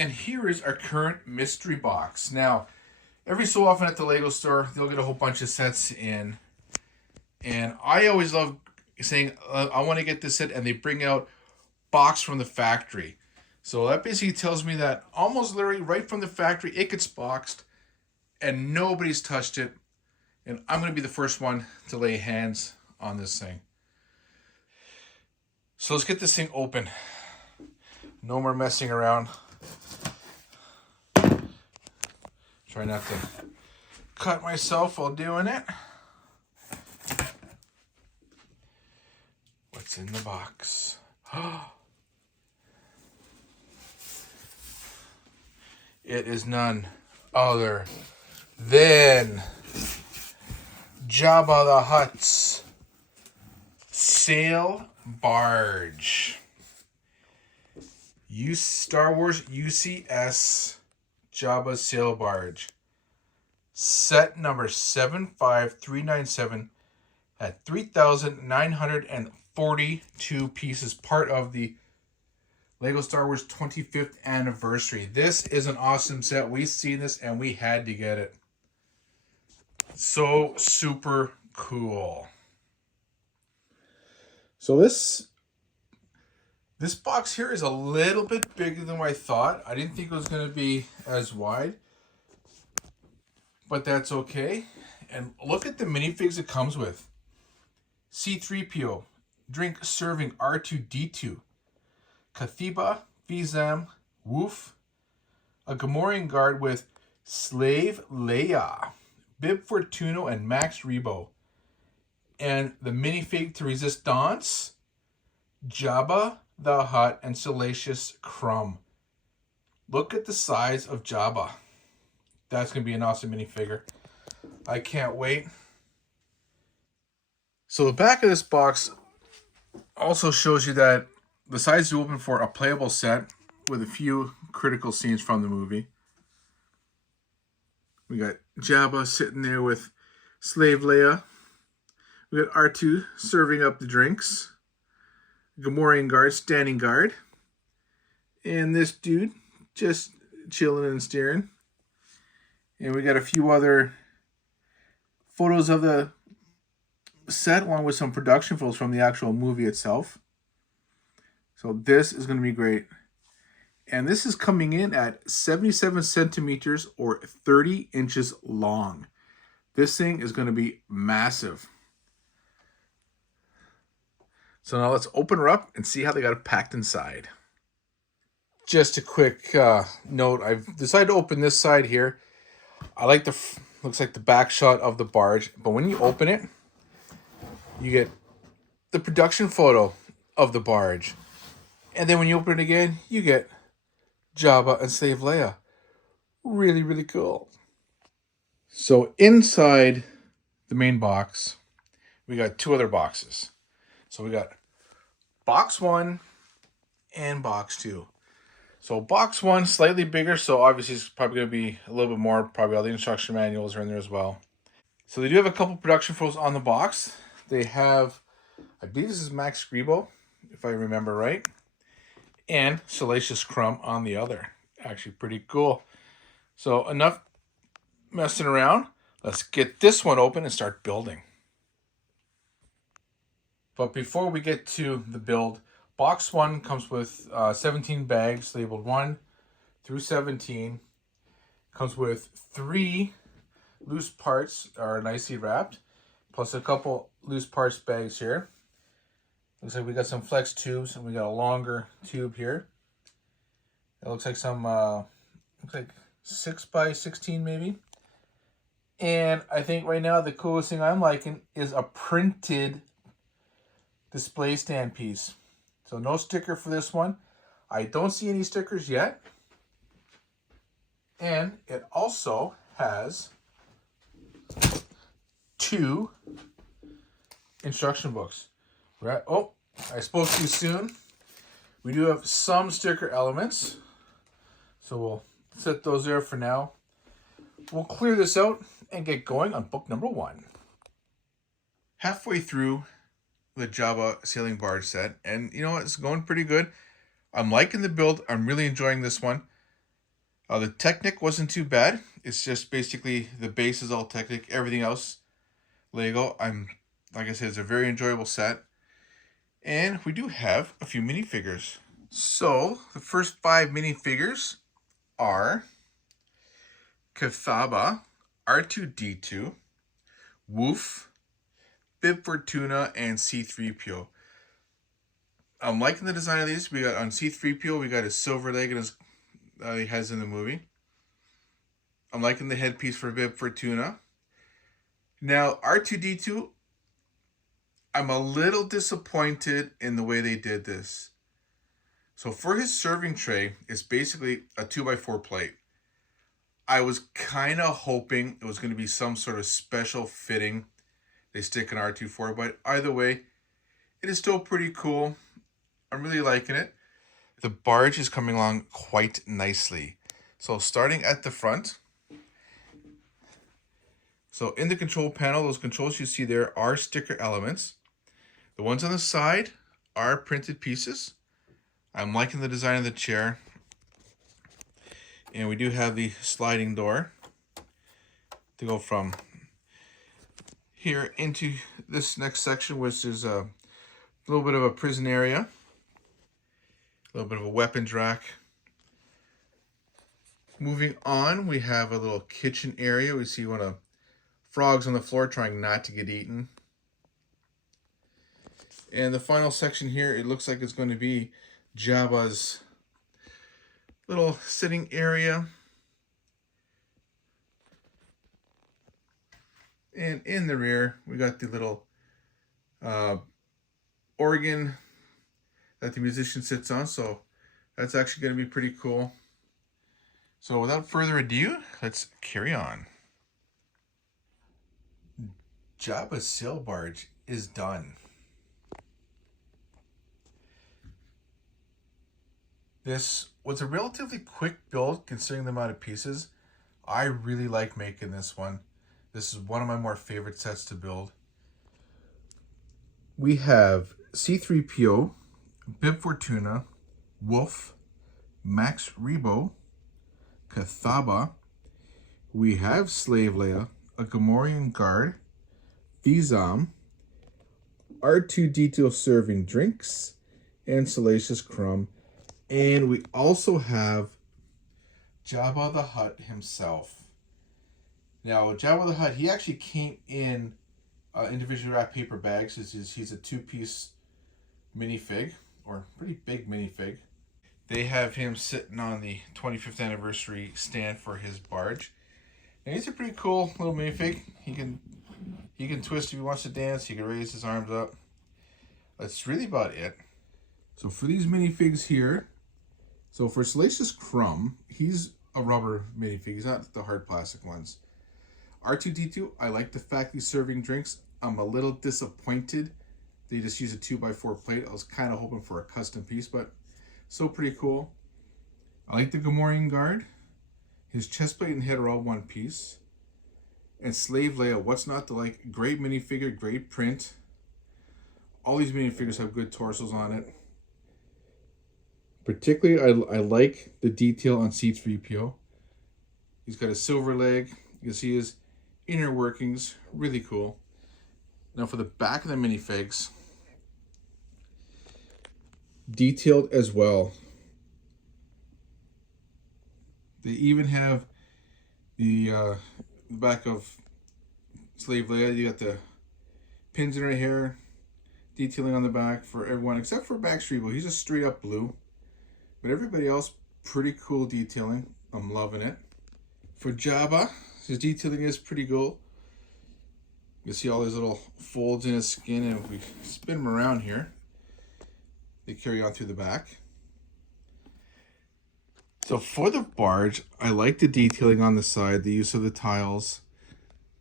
And here is our current mystery box. Now, every so often at the Lego store, they'll get a whole bunch of sets in. And I always love saying, I want to get this set, and they bring out box from the factory. So that basically tells me that almost literally right from the factory, it gets boxed, and nobody's touched it. And I'm going to be the first one to lay hands on this thing. So let's get this thing open. No more messing around. Try not to cut myself while doing it. What's in the box? It is none other than Jabba the Hutt's Sail Barge. Star Wars UCS Jabba Sail Barge. Set number 75397 at 3,942 pieces. Part of the Lego Star Wars 25th anniversary. This is an awesome set. We've seen this and we had to get it. So super cool. So this box here is a little bit bigger than what I thought. I didn't think it was going to be as wide, but that's okay. And look at the minifigs it comes with. C-3PO, drink serving R2-D2, Kathiba, Vizam, Woof, a Gamorrean guard with Slave Leia, Bib Fortuno, and Max Rebo, and the minifig to Resistance, Jabba the Hutt, and Salacious Crumb. Look at the size of Jabba. That's going to be an awesome minifigure. I can't wait. So the back of this box also shows you that the size is open for a playable set with a few critical scenes from the movie. We got Jabba sitting there with Slave Leia. We got R2 serving up the drinks. Gamorrean guard standing guard. And this dude just chilling and staring. And we got a few other photos of the set along with some production photos from the actual movie itself. So this is going to be great. And this is coming in at 77 centimeters or 30 inches long. This thing is going to be massive. So now let's open her up and see how they got it packed inside. Just a quick note. I've decided to open this side here. I like looks like the back shot of the barge. But when you open it, you get the production photo of the barge. And then when you open it again, you get Jabba and Slave Leia. Really, really cool. So inside the main box, we got two other boxes. So we got box 1 and box 2. So box 1, slightly bigger, so obviously it's probably going to be a little bit more. Probably all the instruction manuals are in there as well. So they do have a couple production photos on the box. They have, I believe this is Max Rebo, if I remember right, and Salacious Crumb on the other. Actually pretty cool. So enough messing around. Let's get this one open and start building. But before we get to the build, box 1 comes with 17 bags labeled 1 through 17. Comes with 3 loose parts are nicely wrapped, plus a couple loose parts bags here. Looks like we got some flex tubes and we got a longer tube here. It looks like some looks like 6 by 16 maybe. And I think right now the coolest thing I'm liking is a printed display stand piece. So no sticker for this one. I don't see any stickers yet. And it also has 2 instruction books. Right? Oh, I spoke too soon. We do have some sticker elements. So we'll set those there for now. We'll clear this out and get going on book number 1. Halfway through the Jabba Sailing Barge set, and you know what, it's going pretty good. I'm liking the build. I'm really enjoying this one. The Technic wasn't too bad. It's just basically the base is all Technic. Everything else, Lego. Like I said, it's a very enjoyable set. And we do have a few minifigures. So, the first 5 minifigures are Cathaba, R2-D2, Woof, Bib Fortuna, and C-3PO. I'm liking the design of these. We got on C-3PO, we got his silver leg and his he has in the movie. I'm liking the headpiece for Bib Fortuna. Now, R2-D2, I'm a little disappointed in the way they did this. So for his serving tray, it's basically a 2x4 plate. I was kind of hoping it was going to be some sort of special fitting they stick an R2 for, but either way, it is still pretty cool. I'm really liking it. The barge is coming along quite nicely. So starting at the front. So in the control panel, those controls you see there are sticker elements. The ones on the side are printed pieces. I'm liking the design of the chair. And we do have the sliding door to go from here into this next section, which is a little bit of a prison area. A little bit of a weapons rack. Moving on, we have a little kitchen area. We see one of frogs on the floor trying not to get eaten. And the final section here, it looks like it's going to be Jabba's little sitting area. And in the rear, we got the little organ that the musician sits on. So that's actually going to be pretty cool. So without further ado, let's carry on. Jabba Sail Barge is done. This was a relatively quick build considering the amount of pieces. I really like making this one. This is one of my more favorite sets to build. We have C-3PO, Bib Fortuna, Wolf, Max Rebo, Cathaba. We have Slave Leia, a Gamorrean guard, Fizam, R2-D2 serving drinks, and Salacious Crumb. And we also have Jabba the Hutt himself. Now, Jabba the Hutt, he actually came in individually wrapped paper bags. He's a 2-piece minifig, or pretty big minifig. They have him sitting on the 25th anniversary stand for his barge. And he's a pretty cool little minifig. He can twist if he wants to dance. He can raise his arms up. That's really about it. So for these minifigs here, so for Salacious Crumb, he's a rubber minifig. He's not the hard plastic ones. R2-D2, I like the fact he's serving drinks. I'm a little disappointed they just use a 2x4 plate. I was kind of hoping for a custom piece, but still pretty cool. I like the Gamorrean guard. His chest plate and head are all one piece. And Slave Leia, what's not to like? Great minifigure, great print. All these minifigures have good torsos on it. Particularly, I like the detail on C-3PO. He's got a silver leg. You can see his inner workings. Really cool. Now for the back of the minifigs, detailed as well. They even have the back of Slave Leia. You got the pins in her hair, detailing on the back for everyone except for Max Rebo. He's just straight up blue. But everybody else, pretty cool detailing. I'm loving it. For Jabba, his detailing is pretty cool. You see all these little folds in his skin, and if we spin them around here, they carry on through the back. So for the barge, I like the detailing on the side, the use of the tiles,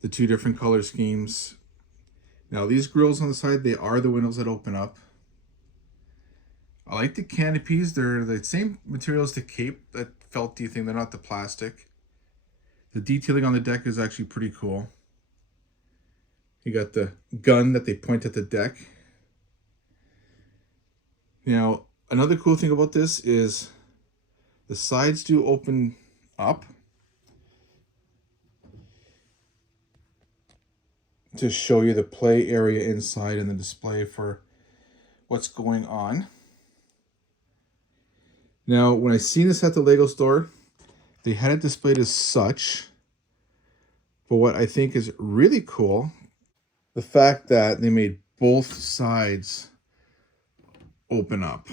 the 2 different color schemes. Now these grills on the side, they are the windows that open up. I like the canopies. They're the same material as the cape, that felty thing. They're not the plastic. The detailing on the deck is actually pretty cool. You got the gun that they point at the deck. Now, another cool thing about this is the sides do open up to show you the play area inside and the display for what's going on. Now, when I seen this at the Lego store, they had it displayed as such. But what I think is really cool, the fact that they made both sides open up.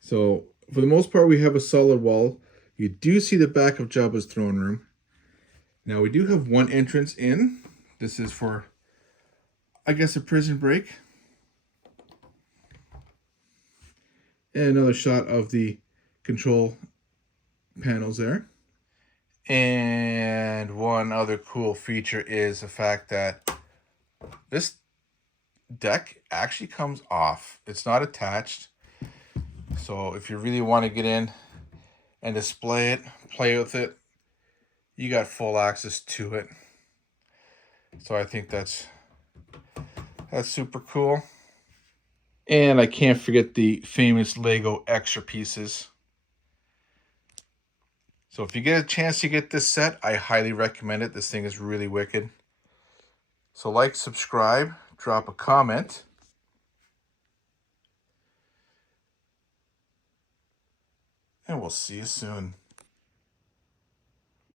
So for the most part, we have a solid wall. You do see the back of Jabba's throne room. Now we do have one entrance in. This is for, I guess, a prison break. And another shot of the control panels there. And one other cool feature is the fact that this deck actually comes off. It's not attached. So if you really want to get in and display it, play with it, you got full access to it. So I think that's super cool. And I can't forget the famous Lego extra pieces. So if you get a chance to get this set, I highly recommend it. This thing is really wicked. So like, subscribe, drop a comment. And we'll see you soon.